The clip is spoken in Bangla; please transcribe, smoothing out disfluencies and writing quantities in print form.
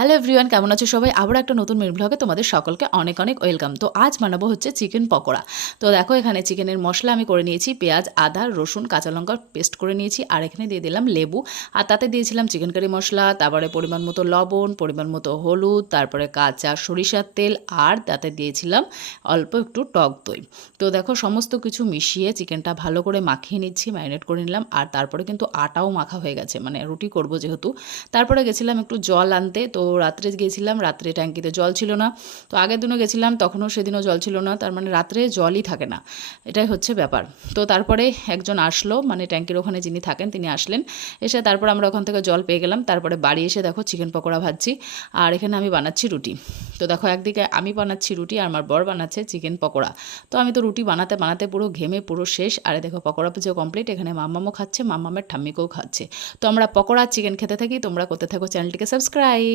হ্যালো এভরিওয়ান, কেমন আছো সবাই? আবার একটা নতুন মিনি ব্লগে তোমাদের সকলকে অনেক অনেক ওয়েলকাম। তো আজ বানাবো হচ্ছে চিকেন পকোড়া। তো দেখো, এখানে চিকেনের মশলা আমি করে নিয়েছি, পেঁয়াজ, আদা, রসুন, কাঁচা লঙ্কা পেস্ট করে নিয়েছি, আর এখানে দিয়ে দিলাম লেবু, আর তাতে দিয়েছিলাম চিকেন কারি মশলা, তারপরে পরিমাণ মতো লবণ, পরিমাণ মতো হলুদ, তারপরে কাঁচা সরিষার তেল, আর তাতে দিয়েছিলাম অল্প একটু টক দই। তো দেখো, সমস্ত কিছু মিশিয়ে চিকেনটা ভালো করে মাখিয়ে নিচ্ছি, ম্যারিনেট করে নিলাম। আর তারপরে কিন্তু আটাও মাখা হয়ে গেছে, মানে রুটি করব যেহেতু। তারপরে গেছিলাম একটু জল আনতে। তো রাত্রে গিয়েছিলাম, রাত্রে ট্যাঙ্কিতে জল ছিল না। তো আগের দিনও গেছিলাম, তখনও সেদিনও জল ছিল না। তার মানে রাত্রে জলই থাকে না, এটাই হচ্ছে ব্যাপার। তো তারপরে একজন আসলো, মানে ট্যাঙ্কির ওখানে যিনি থাকেন তিনি আসলেন। এসে তারপর আমরা ওখান থেকে জল পেয়ে গেলাম। তারপরে বাড়ি এসে দেখো চিকেন পকোড়া ভাজছি, আর এখানে আমি বানাচ্ছি রুটি। তো দেখো, একদিকে আমি বানাচ্ছি রুটি আর আমার বর বানাচ্ছে চিকেন পকোড়া। তো আমি তো রুটি বানাতে বানাতে পুরো ঘেমে পুরো শেষ। আর দেখো, পকোড়া পুজো কমপ্লিট। এখানে মাম্মামও খাচ্ছে, মাম্মামের ঠাম্মিকেও খাচ্ছে। তো আমরা পকোড়া চিকেন খেতে থাকি, তোমরা করতে থাকো চ্যানেলটিকে সাবস্ক্রাইব।